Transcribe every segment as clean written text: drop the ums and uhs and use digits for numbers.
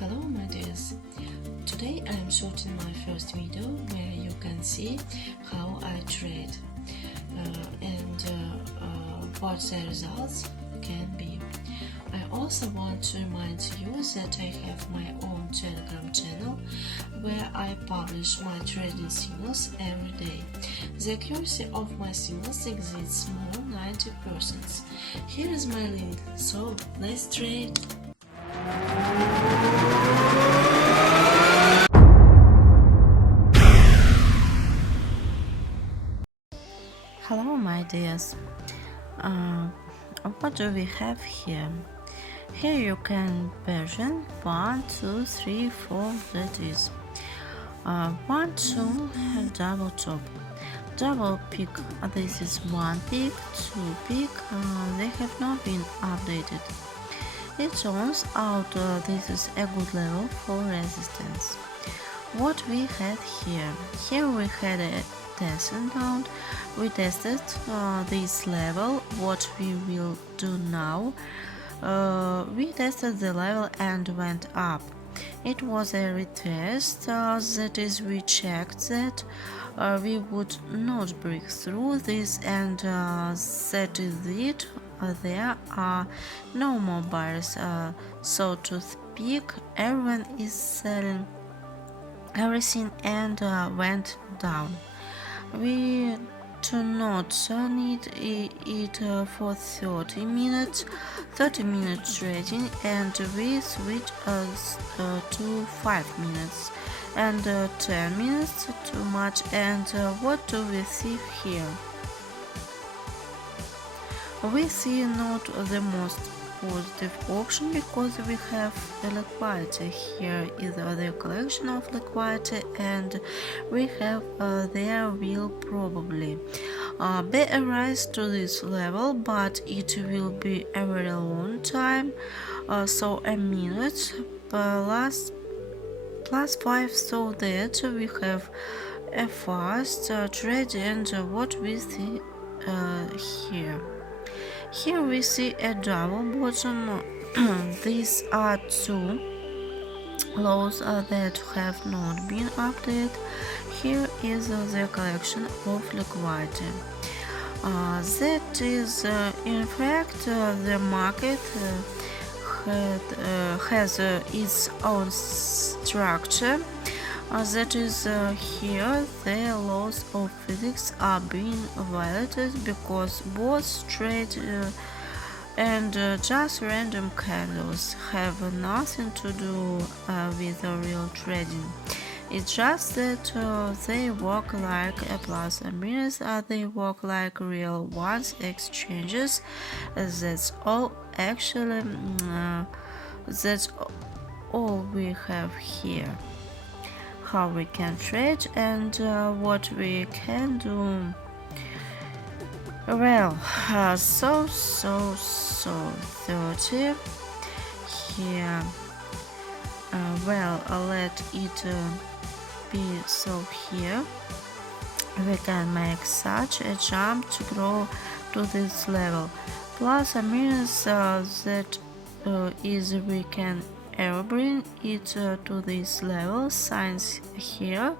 Hello my dears, today I am shooting my first video where you can see how I trade and what the results can be. I also want to remind you that I have my own Telegram channel where I publish my trading signals every day. The accuracy of my signals exceeds more 90%. Here is my link, so let's trade! Hello my dears, what do we have here? Here you can version 1, 2, 3, 4, that is 1, 2, double top, double peak, this is 1 peak, 2 peak, they have not been updated. It turns out this is a good level for resistance. What we had here we had a testing node. We tested this level. What we will do now, we tested the level and went up. It was a retest, that is, we checked that we would not break through this, and that is it. There are no more buyers, so to speak. Everyone is selling everything and went down. We do not need it for 30 minutes trading, and we switch to 5 minutes and 10 minutes too much. And what do we see here? We see not the most positive option, because we have the liquidity. Here is the collection of liquidity, and we have there will probably be a rise to this level, but it will be a very long time, so a minute plus 5, so that we have a fast trade. And what we see here we see a double bottom. These are two lows that have not been updated. Here is the collection of liquidity. That is, in fact, the market has its own structure. That is, here the laws of physics are being violated, because both trade and just random candles have nothing to do with real trading. It's just that they work like a plus and minus, they work like real ones, exchanges. That's all. Actually, that's all we have here. How we can trade and what we can do. Well, so 30 here. Well, let it be. So here we can make such a jump to grow to this level. Plus or minus, that is, we can bring it to this level. Since here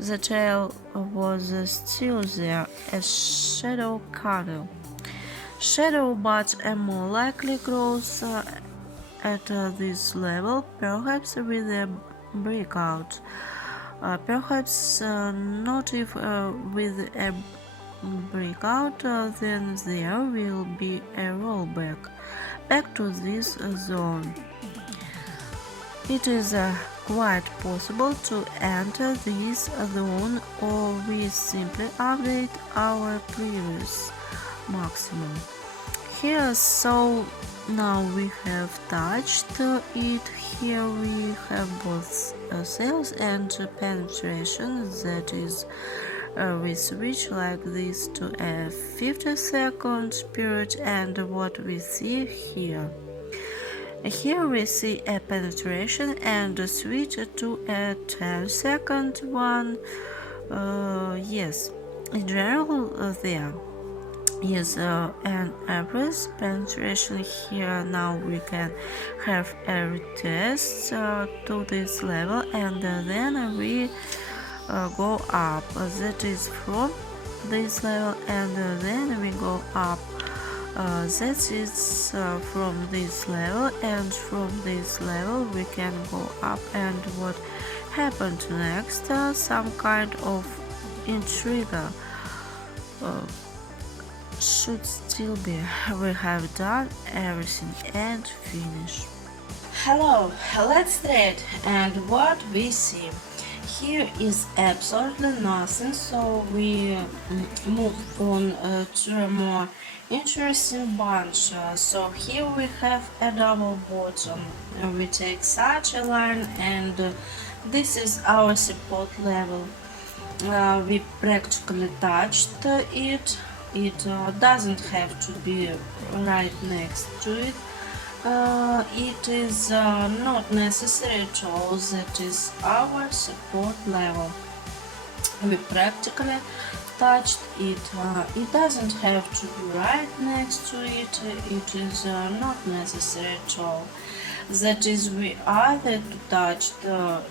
the tail was still there, a shadow candle, but a more likely growth at this level, perhaps with a breakout, perhaps not. If with a breakout, then there will be a rollback back to this zone. It is quite possible to enter this zone, or we simply update our previous maximum here. So now we have touched it. Here we have both sales and penetration. That is, we switch like this to a 50-second period, and what we see here. Here we see a penetration and a switch to a 10-second one. Yes, in general there. is an average penetration. Here now we can have every test to this level, and then we go up, that is from this level, and then we go up, that is from this level, and from this level we can go up. And what happened next? Some kind of intrigue should still be. We have done everything and finished. Hello, let's read. And what we see here is absolutely nothing, so we move on to a more interesting bunch. So here we have a double bottom. We take such a line, and this is our support level. We practically touched it. It doesn't have to be right next to it. It is not necessary at all. That is our support level. We practically touched it. It doesn't have to be right next to it. It is not necessary at all. That is, we either to touch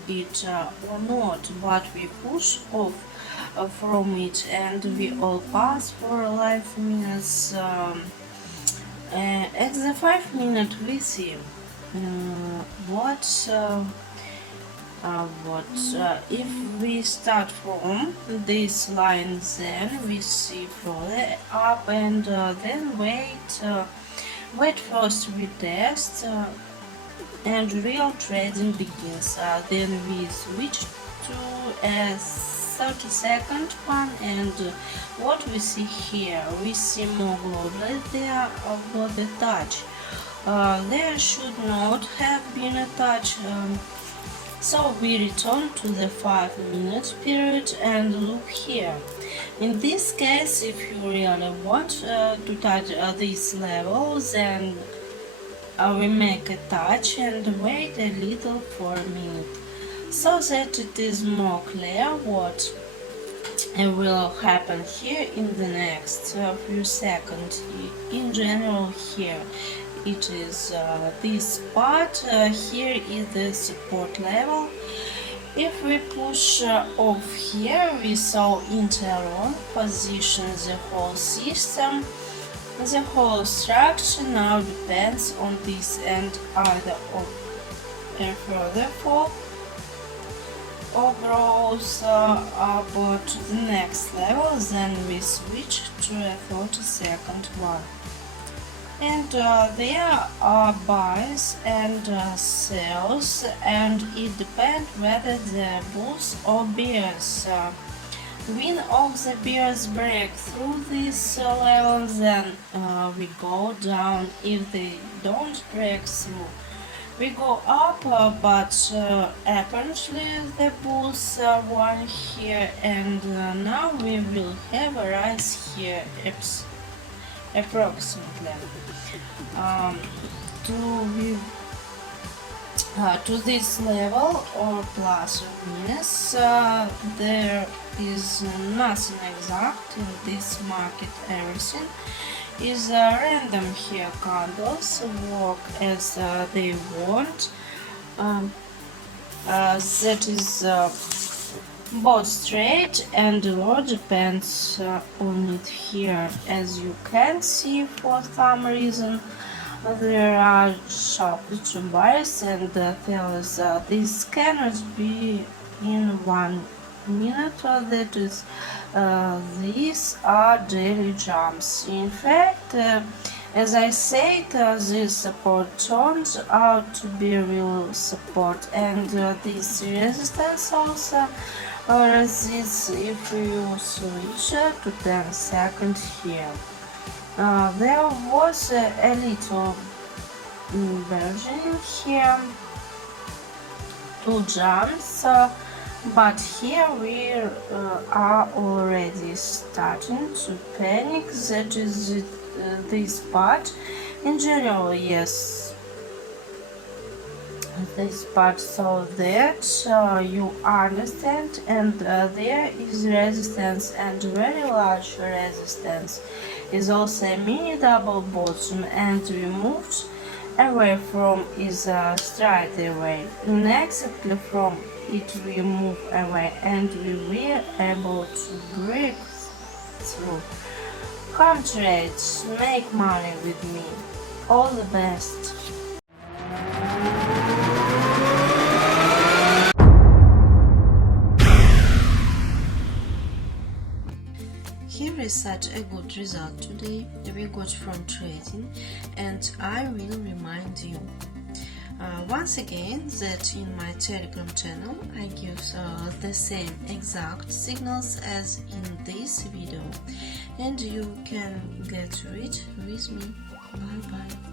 it or not, but we push off from it, and we all pass for 5 minutes. At the 5 minute we see what if we start from this line, then we see further up, and then wait first we test, and real trading begins. Then we switch to a 30-second one, and what we see here, we see more globally there about the touch. There should not have been a touch, so we return to the 5 minute period and look here. In this case, if you really want to touch this level, then we make a touch and wait a little for a minute, so that it is more clear what will happen here in the next few seconds. In general, here it is this part, here is the support level. If we push off here, we saw interruption position the whole system. The whole structure now depends on this, and either a further fall or grows up to the next level. Then we switch to a 30-second one, and there are buys and sells, and it depends whether the bulls or bears win. Of the bears break through this level, then we go down. If they don't break through, we go up, but apparently the bulls won here, and now we will have a rise here approximately to this level, or plus or minus. There is nothing exact in this market. Everything is random here. Candles work as they want. That is both straight and low, depends on it here. As you can see, for some reason there are sharp buys and sellers. This cannot be in 1 minute. That is, these are daily jumps. In fact, as I said, this support turns out to be real support, and this resistance also resists if you switch to 10 seconds here. There was a little inversion here, 2 jumps, but here we are already starting to panic. That is this part. In general, yes, this part, so that you understand, and there is resistance, and very large resistance. is also a mini double bottom and removed away from is straight away. Exactly from it we move away and we were able to break through. Come trade, make money with me. All the best. Here is such a good result today we got from trading, and I will remind you once again that in my Telegram channel I give the same exact signals as in this video, and you can get rich with me. Bye bye.